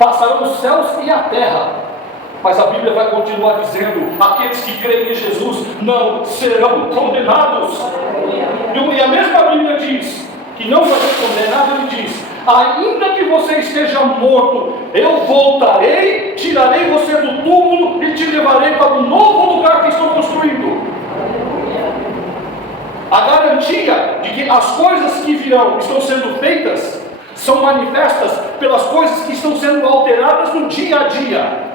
passarão os céus e a terra, mas a Bíblia vai continuar dizendo: aqueles que creem em Jesus não serão condenados. E a mesma Bíblia diz que não vai ser condenado. Ele diz: ainda que você esteja morto, eu voltarei, tirarei você do túmulo e te levarei para um novo lugar que estou construindo. A garantia de que as coisas que virão estão sendo feitas são manifestas pelas coisas que estão sendo alteradas no dia a dia.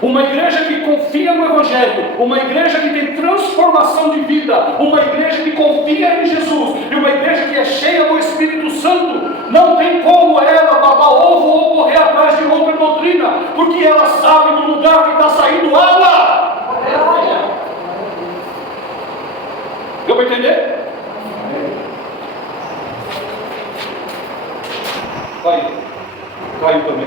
Uma igreja que confia no Evangelho, uma igreja que tem transformação de vida, uma igreja que confia em Jesus, e uma igreja que é cheia do Espírito Santo, não tem como ela babar ovo ou correr atrás de outra doutrina, porque ela sabe do lugar que está saindo água. Deu para entender? Caiu também.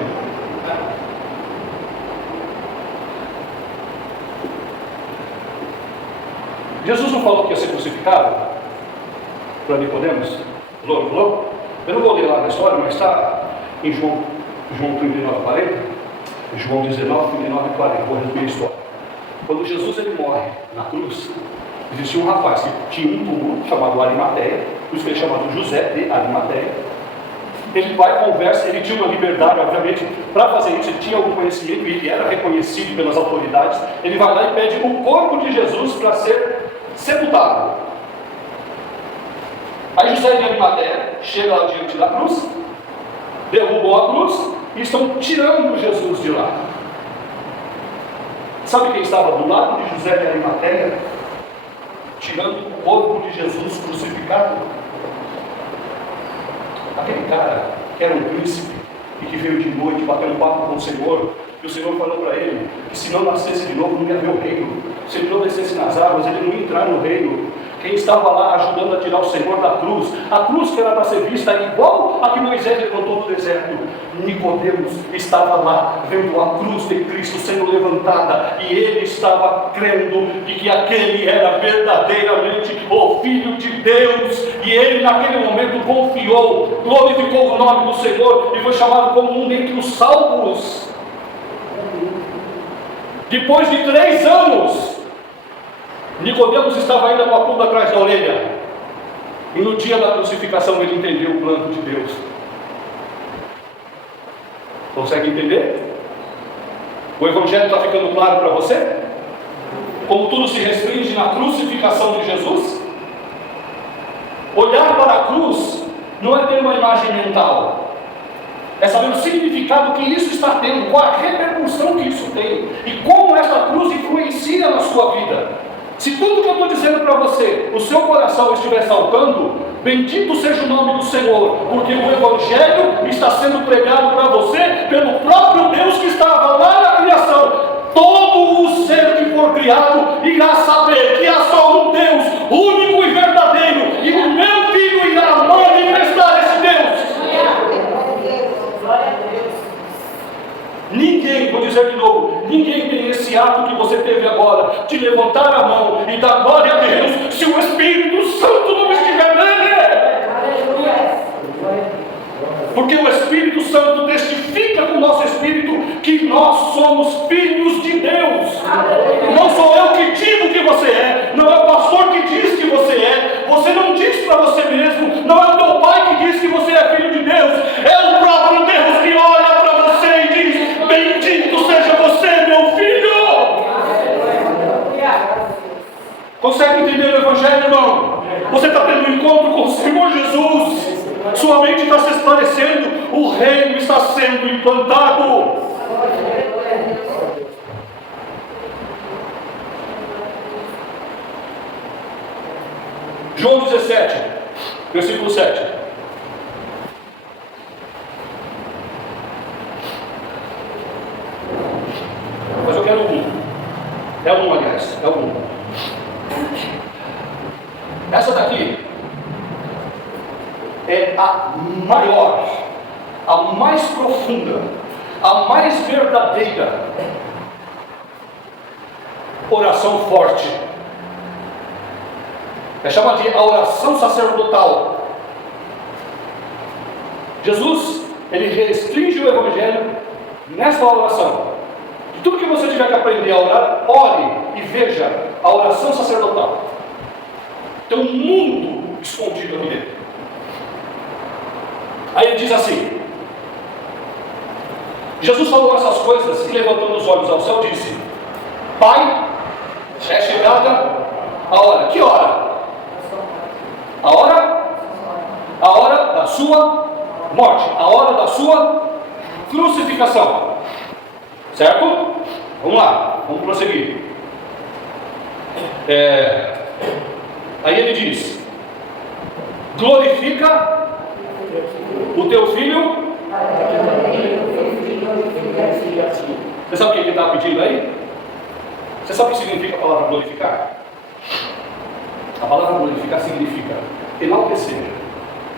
Jesus não falou que ia ser crucificado para Nicodemos? Falou? Eu não vou ler lá na história, mas está em João 39, 40, João 19, 39 e 40. Vou resumir a história. Quando Jesus ele morre na cruz, existia um rapaz que tinha um túmulo chamado Arimateia, por isso que ele é chamado José de Arimateia. Ele vai, conversa, ele tinha uma liberdade, obviamente, para fazer isso, ele tinha algum conhecimento e ele era reconhecido pelas autoridades. Ele vai lá e pede o corpo de Jesus para ser sepultado. Aí José de Arimateia chega lá diante da cruz, derrubou a cruz e estão tirando Jesus de lá. Sabe quem estava do lado de José de Arimateia, tirando o corpo de Jesus crucificado? Aquele cara que era um príncipe e que veio de noite batendo papo com o Senhor, e o Senhor falou para ele que se não nascesse de novo não ia ver o reino, se ele não descesse nas águas ele não ia entrar no reino. Quem estava lá ajudando a tirar o Senhor da cruz, a cruz que era para ser vista igual a que Moisés levantou do deserto, Nicodemos estava lá vendo a cruz de Cristo sendo levantada, e ele estava crendo de que aquele era verdadeiramente o Filho de Deus, e ele naquele momento confiou, glorificou o nome do Senhor e foi chamado como um dentre os salvos. Depois de 3 anos, Nicodemos estava ainda com a pulga atrás da orelha, e no dia da crucificação ele entendeu o plano de Deus. Consegue entender? O Evangelho está ficando claro para você? Como tudo se restringe na crucificação de Jesus? Olhar para a cruz não é ter uma imagem mental, é saber o significado que isso está tendo, qual a repercussão que isso tem, e como essa cruz influencia na sua vida. Se tudo que eu estou dizendo para você, o seu coração estiver saltando, bendito seja o nome do Senhor, porque o Evangelho está sendo pregado para você pelo próprio Deus que estava lá na criação. Todo o ser que for criado irá saber que há só um Deus único e verdadeiro, e o meu filho irá manifestar esse Deus. Ninguém, vou dizer de novo, ninguém tem esse ato que você teve agora, de levantar a mão e dar glória a Deus, se o Espírito Santo não estiver nele. Porque o Espírito Santo testifica com o nosso espírito que nós somos filhos de Deus. Não sou eu que digo que você é, não é o pastor que diz que você é, você não diz para você mesmo, não é o teu pai que diz que você é filho de Deus, é o próprio Deus que olha para você e diz: bendito seja você, meu filho. Consegue entender o Evangelho, irmão? Você está tendo um encontro com o Senhor Jesus, sua mente está se esclarecendo, o reino está sendo implantado. João 17, versículo 7. Mas eu quero aliás, é um. Essa daqui é a maior, a mais profunda, a mais verdadeira oração forte. É chamada de a oração sacerdotal. Jesus ele restringe o Evangelho nesta oração. De tudo que você tiver que aprender a orar, ore e veja a oração sacerdotal. Tem um mundo escondido ali dentro. Aí ele diz assim: Jesus falou essas coisas e levantando os olhos ao céu disse: Pai, é chegada a hora. Que hora? A hora? A hora da sua morte. A hora da sua crucificação. Certo? Vamos lá, vamos prosseguir. Aí ele diz: glorifica o teu filho. Você sabe o que ele está pedindo aí? Você sabe o que significa a palavra glorificar? A palavra glorificar significa enaltecer,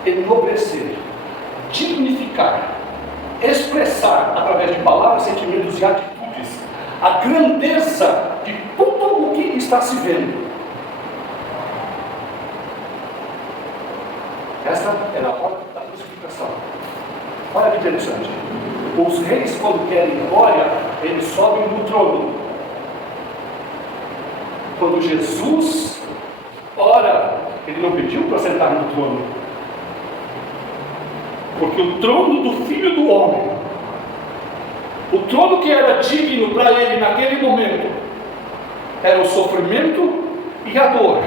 enobrecer, dignificar, expressar através de palavras, sentimentos e atitudes a grandeza de tudo o que está se vendo. Essa era a hora da crucificação. Olha que interessante. Os reis, quando querem glória, eles sobem no trono. Quando Jesus ora, ele não pediu para sentar no trono, porque o trono do Filho do Homem, o trono que era digno para ele naquele momento, era o sofrimento e a dor.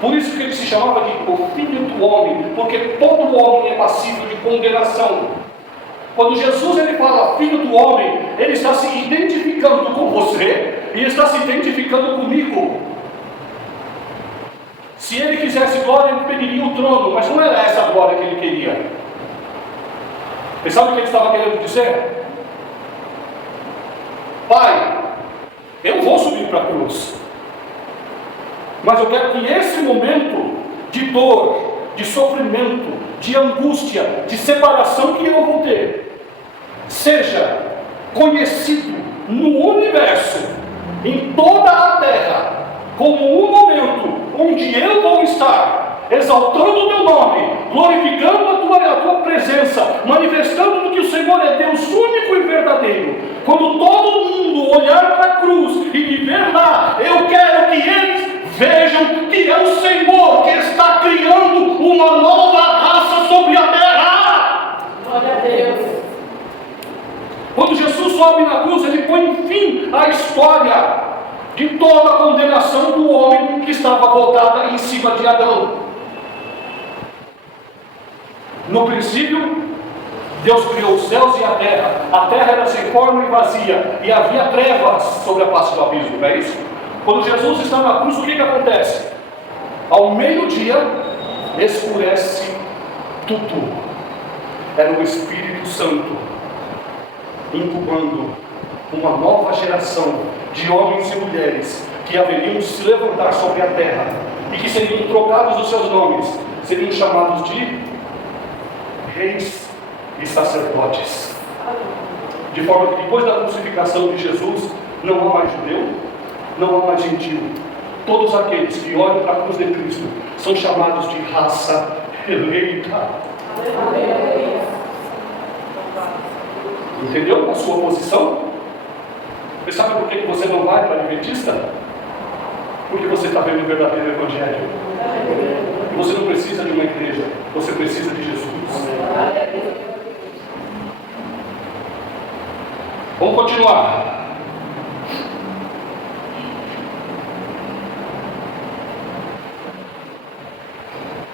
Por isso que ele se chamava de o Filho do Homem, porque todo homem é passível de condenação. Quando Jesus ele fala Filho do Homem, ele está se identificando com você e está se identificando comigo. Se ele quisesse glória, ele pediria o trono, mas não era essa a glória que ele queria. Você sabe o que ele estava querendo dizer? Pai, eu vou subir para a cruz, mas eu quero que esse momento de dor, de sofrimento, de angústia, de separação que eu vou ter, seja conhecido no universo, em toda a terra, como um momento onde eu vou estar exaltando o teu nome, glorificando a tua presença, manifestando que o Senhor é Deus único e verdadeiro. Quando todo mundo olhar para a cruz e me ver lá, eu quero que eles vejam que é o Senhor que está criando uma nova raça sobre a terra. Glória a Deus. Quando Jesus sobe na cruz, ele põe fim à história de toda a condenação do homem que estava voltada em cima de Adão. No princípio, Deus criou os céus e a terra era sem forma e vazia, e havia trevas sobre a face do abismo, não é isso? Quando Jesus está na cruz, o que acontece? Ao meio-dia, escurece tudo. Era o Espírito Santo incubando uma nova geração de homens e mulheres que haveriam de se levantar sobre a terra e que seriam trocados dos seus nomes, seriam chamados de reis e sacerdotes. De forma que depois da crucificação de Jesus, não há mais judeu, não há mais gentil. Todos aqueles que olham para a cruz de Cristo são chamados de raça eleita. Entendeu a sua posição? Você sabe por que você não vai para a Adventista? Porque você está vendo o verdadeiro Evangelho. E você não precisa de uma igreja, você precisa de Jesus. Vamos continuar.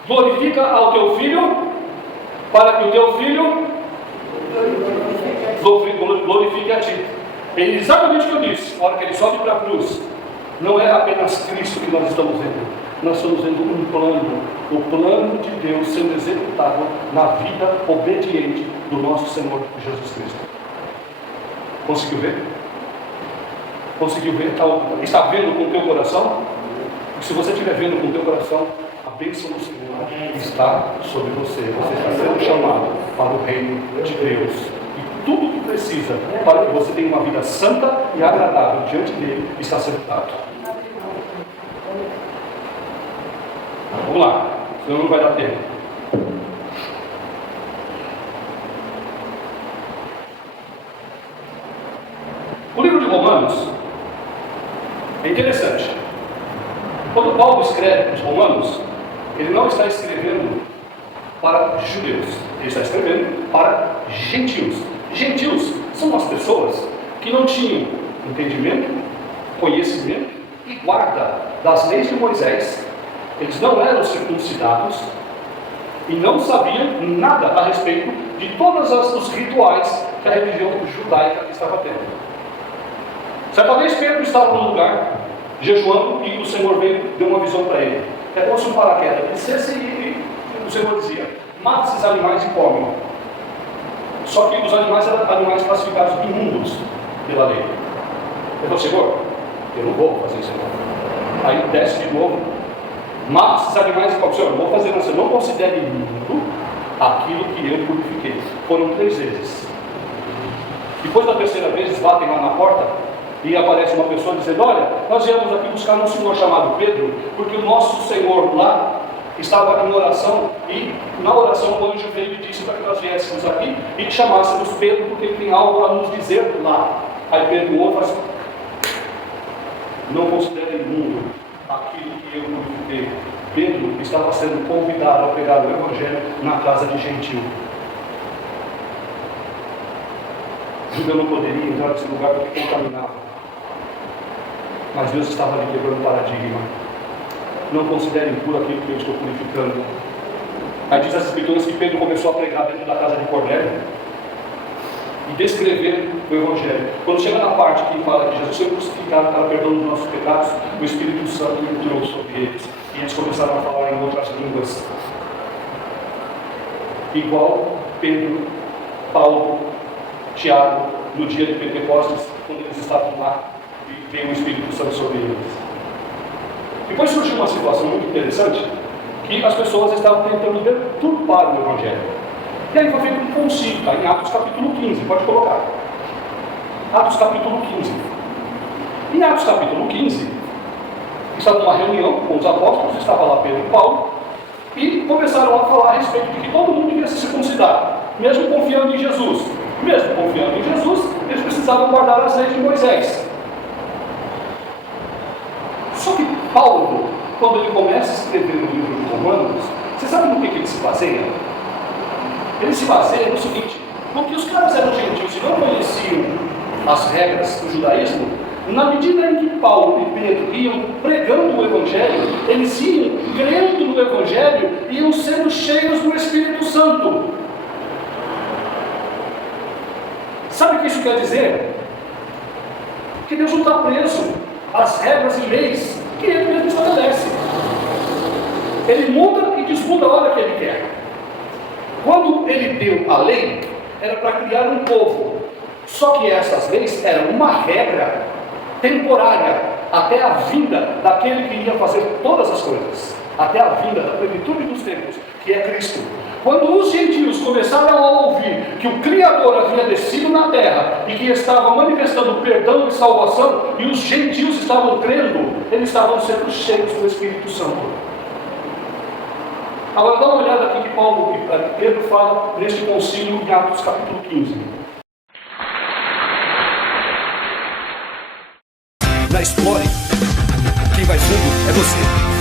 Glorifica ao teu filho, para que o teu filho glorifique a ti. Ele diz exatamente o que eu disse. Na hora que ele sobe para a cruz, não é apenas Cristo que nós estamos vendo. Nós estamos vendo um plano, o plano de Deus sendo executado na vida obediente do nosso Senhor Jesus Cristo. Conseguiu ver? Conseguiu ver? Está vendo com o teu coração? E se você estiver vendo com o teu coração, a bênção do Senhor está sobre você. Você está sendo chamado para o reino de Deus. E tudo o que precisa para que você tenha uma vida santa e agradável diante dele está sendo dado. Vamos lá, senão não vai dar tempo. Quando Paulo escreve para os romanos, ele não está escrevendo para judeus, ele está escrevendo para gentios. Gentios são as pessoas que não tinham entendimento, conhecimento e guarda das leis de Moisés. Eles não eram circuncidados e não sabiam nada a respeito de todos os rituais que a religião judaica estava tendo. Certa vez Pedro estava num lugar jejuando e o Senhor veio deu uma visão para ele. É como se um paraquedas descesse e o Senhor dizia: mata esses animais e come. Só que os animais eram animais classificados imundos pela lei. Ele falou: Senhor, eu não vou fazer isso não. Aí desce de novo, mata esses animais e come. Senhor, eu não vou fazer não. Você não considere imundo aquilo que eu purifiquei. Foram 3 vezes. Depois da terceira vez, eles batem lá na porta e aparece uma pessoa dizendo: olha, nós viemos aqui buscar um senhor chamado Pedro, porque o nosso Senhor lá estava em oração, e na oração o anjo veio e disse para que nós viéssemos aqui e chamássemos Pedro, porque ele tem algo a nos dizer lá. Aí Pedro ouve e fala assim: não considere imundo aquilo que eu purifiquei. Pedro estava sendo convidado a pregar o Evangelho na casa de gentil. Judeu não poderia entrar nesse lugar porque contaminava. Mas Deus estava ali quebrando o paradigma. Não considere impuro aquilo que eu estou purificando. Aí diz as Escrituras que Pedro começou a pregar dentro da casa de Cornélio e descrever o Evangelho. Quando chega na parte que fala que Jesus foi crucificado para perdão dos nossos pecados, o Espírito Santo entrou sobre eles e eles começaram a falar em outras línguas. Igual Pedro, Paulo, Tiago, no dia de Pentecostes, quando eles estavam lá e veio o Espírito Santo sobre eles. Depois surgiu uma situação muito interessante, que as pessoas estavam tentando deturpar o Evangelho. E aí foi feito um concílio, está em Atos capítulo 15, pode colocar. Atos capítulo 15. Em Atos capítulo 15, estava numa reunião com os apóstolos, estava lá Pedro e Paulo, e começaram a falar a respeito de que todo mundo devia se circuncidar, mesmo confiando em Jesus. Mesmo confiando em Jesus, eles precisavam guardar as leis de Moisés. Só que Paulo, quando ele começa a escrever no livro de Romanos, você sabe no que ele se baseia? Ele se baseia no seguinte: porque os caras eram gentios e não conheciam as regras do judaísmo, na medida em que Paulo e Pedro iam pregando o Evangelho, eles iam crendo no Evangelho e iam sendo cheios do Espírito Santo. Sabe o que isso quer dizer? Que Deus não está preso às regras e leis que Ele mesmo estabelece. Ele muda e desmuda a hora que Ele quer. Quando Ele deu a lei, era para criar um povo. Só que essas leis eram uma regra temporária até a vinda daquele que ia fazer todas as coisas, até a vinda da plenitude dos tempos, que é Cristo. Quando os gentios começaram a ouvir que o Criador havia descido na terra e que estava manifestando perdão e salvação, e os gentios estavam crendo, eles estavam sendo cheios do Espírito Santo. Agora dá uma olhada aqui que Paulo e Pedro fala neste concílio em Atos capítulo 15. Na Explore, quem vai fundo é você.